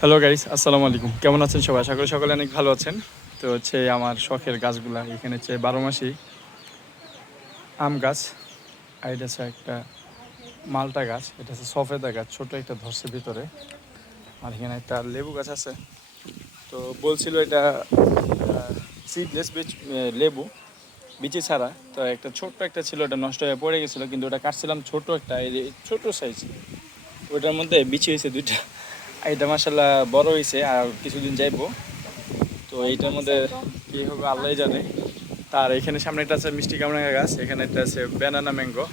Hello guys আসসালামু আলাইকুম কেমন আছেন সবাই? আশা করি সকলে অনেক ভালো আছেন। তো হচ্ছে আমার শখের গাছগুলা, এখানে হচ্ছে বারো মাসি আম গাছ, আর এটা হচ্ছে একটা মালটা গাছ, এটা হচ্ছে সফেদা গাছ, ছোট একটা ধরছে ভিতরে। আর এখানে একটা লেবু গাছ আছে। তো বলছিল এটা সিডলেস বীজ লেবু, বিচি ছাড়া। তো একটা ছোট্ট একটা ছিল, ওটা নষ্ট হয়ে পড়ে গেছিল, কিন্তু ওটা কাটছিলাম ছোট একটা ছোট সাইজ ওটার মধ্যে বিচি হয়েছে দুইটা। এটা মাসাল্লাহ বড় হয়েছে আর কিছুদিন যাইবো। তো এইটার মধ্যে কী হবে আল্লাহ জানে। তার এখানে সামনে একটা আছে মিষ্টি কামরাঙ্গা গাছ, এখানে একটা আছে ব্যানানা ম্যাঙ্গো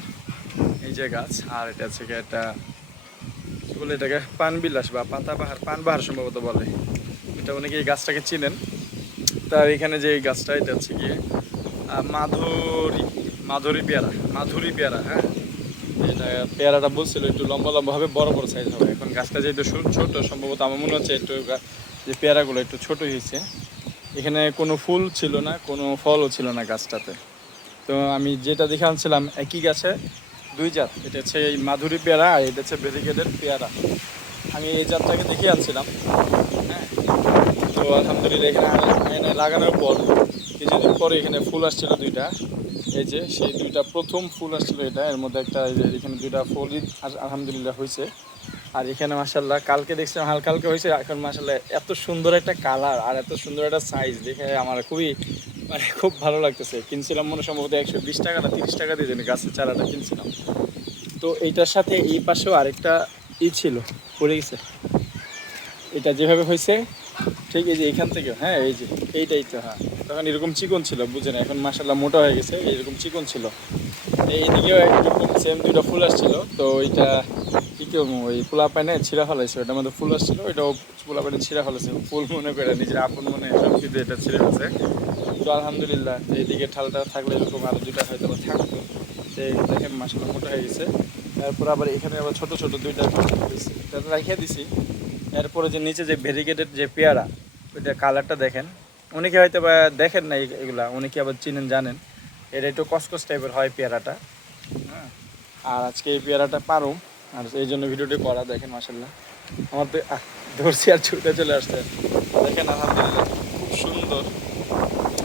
এই যে গাছ। আর এটা আছে একটা, কি বলে এটাকে পান বিলাস বা পাতা বাহার পান বাহার সম্ভবত বলে। এটা অনেকে এই গাছটাকে চিনেন। তার এখানে যে গাছটা, এটা হচ্ছে গিয়ে মাধুরী মাধুরী পেয়ারা মাধুরী পেয়ারা হ্যাঁ? এটা পেয়ারাটা বলছিল একটু লম্বা লম্বা হবে, বড় বড় সাইজ হবে। এখন গাছটা যেহেতু ছোট, সম্ভবত আমার মনে হচ্ছে একটু যে পেয়ারাগুলো একটু ছোট হয়েছে। এখানে কোনো ফুল ছিল না, কোনো ফলও ছিল না গাছটাতে। তো আমি যেটা দেখে আনছিলাম, একই গাছে দুই জাত। এটা হচ্ছে এই মাধুরী পেয়ারা আর এটা হচ্ছে ব্যারিকেডের পেয়ারা। আমি এই জাতটাকে দেখে আনছিলাম হ্যাঁ। তো আলহামদুলিল্লাহ এখানে এনে লাগানোর পর, কিছুদিন পরে এখানে ফুল আসছিল দুইটা। এই যে, সেই দুইটা প্রথম ফুল আসছিল এটা, এর মধ্যে একটা এখানে দুইটা ফুল আলহামদুলিল্লাহ হয়েছে আর এখানে মাসাল্লাহ কালকে দেখছিলাম হালকা হালকা হয়েছে এখন মাসাল্লাহ এত সুন্দর একটা কালার আর এত সুন্দর একটা সাইজ দেখে আমার খুবই মানে খুব ভালো লাগতেছে। কিনছিলাম মনে সম্ভবত একশো বিশ টাকা না তিরিশ টাকা দিয়ে গাছের চারাটা কিনছিলাম। তো এইটার সাথে এই পাশেও আরেকটা ই ছিল, পড়ে গেছে। এটা যেভাবে হয়েছে ঠিক এই যে এখান থেকে হ্যাঁ এই যে, এইটাই তো হ্যাঁ। তখন এরকম চিকন ছিল বুঝে না এখন মাসাল্লাহ মোটা হয়ে গেছে, এরকম চিকন ছিল। এইদিকেও এরকম সেম দুইটা ফুল আসছিল, তো ওইটা কি কেউ ওই পোলা পাইনে ছিঁড়া ফেলাইছে, ওটার মধ্যে ফুল আসছিল, ওইটাও পোলা পাইনে ছিঁড়া ফেলাইছে, ফুল মনে করে নিজের আপন মনে সব কিছু এটা ছিঁড়ে ফেলছে। তো আলহামদুলিল্লাহ এইদিকে ঠালটা থাকলে এরকম আরও দুইটা হয়তো থাকতো এই দেখেন মাসাল্লাহ মোটা হয়ে গেছে। তারপর আবার এখানে আবার ছোট ছোট দুইটা হয়েছে এটা রেখে দিছি। এরপরে যে নিচে যে ভেরিগেটেড যে পেয়ারা, ওইটা কালারটা দেখেন। অনেকে হয়তো বা দেখেন না এগুলা অনেকে আবার চিনেন, জানেন। এটা একটু কসকস টাইপের হয় পেয়ারাটা। হ্যাঁ? আর আজকে এই পেয়ারাটা পারুম। আর এই জন্য ভিডিওটি করা, দেখেন মাসাল্লাহ আমার তো ধরছি আর ছুটে চলে আসছে। দেখেন, আলহামদুলিল্লাহ, খুব সুন্দর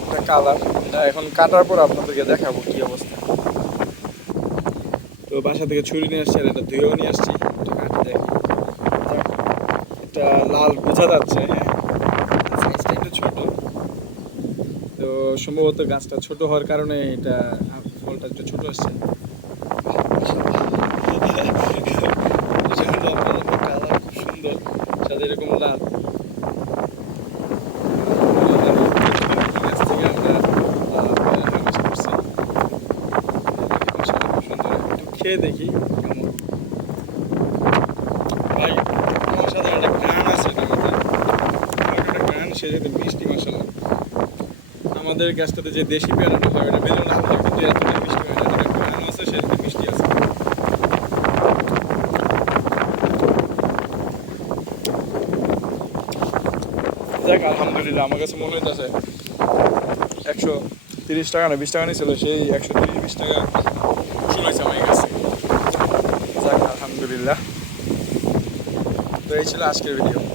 একটা কালার। এটা এখন কাটার পর আপনাদেরকে দেখাবো কি অবস্থা। তো বাসা থেকে ছুরি নিয়ে আসছি আর এটা ধুয়েও নিয়ে আসছি। একটু কাটি দেখি। এটা লাল বোঝা যাচ্ছে হ্যাঁ। একটু ছোট। তো সম্ভবত গাছটা ছোট হওয়ার কারণে এটা ফলটা একটু ছোট আসছে। খুব সুন্দর, সাথে এরকম খেয়ে দেখি কেমন। ভাই অসাধারণ একটা গান আছে একটা গান, সে যেতে মিষ্টি মশলা। আমাদের গাছটাতে যে দেশি পেয়ারাটা হয় ওটা বেলুন হয়, কিন্তু এতটা মিষ্টি হয় না গান আছে সেটাতে মিষ্টি আছে। যাক, আলহামদুলিল্লাহ, আমার কাছে মনে হইতেছে একশো তিরিশ টাকা না, বিশ টাকা নিয়েছিল, সেই একশো তিরিশ, বিশ টাকা শুনেছে আমার কাছে। যাক, আলহামদুলিল্লাহ। তো এই ছিল আজকের ভিডিও